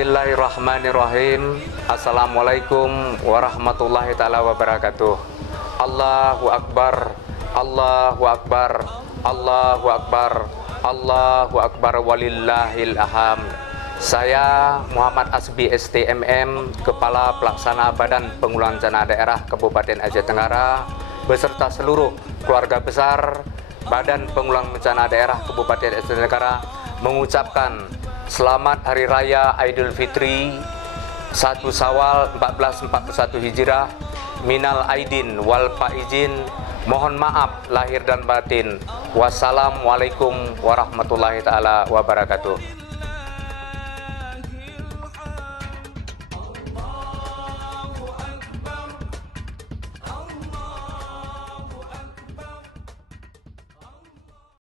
Bismillahirrahmanirrahim. Assalamualaikum warahmatullahi ta'ala wabarakatuh. Allahu Akbar, Allahu Akbar, Allahu Akbar, Allahu Akbar, walillahil hamd. Saya Muhammad Asbi STMM, Kepala Pelaksana Badan Penanggulangan Bencana Daerah Kabupaten Aceh Tenggara, beserta seluruh keluarga besar Badan Penanggulangan Bencana Daerah Kabupaten Aceh Tenggara mengucapkan Selamat Hari Raya Idul Fitri 1 Syawal 1441 Hijrah. Minal aidin wal faizin. Mohon maaf lahir dan batin. Wassalamualaikum warahmatullahi taala wabarakatuh.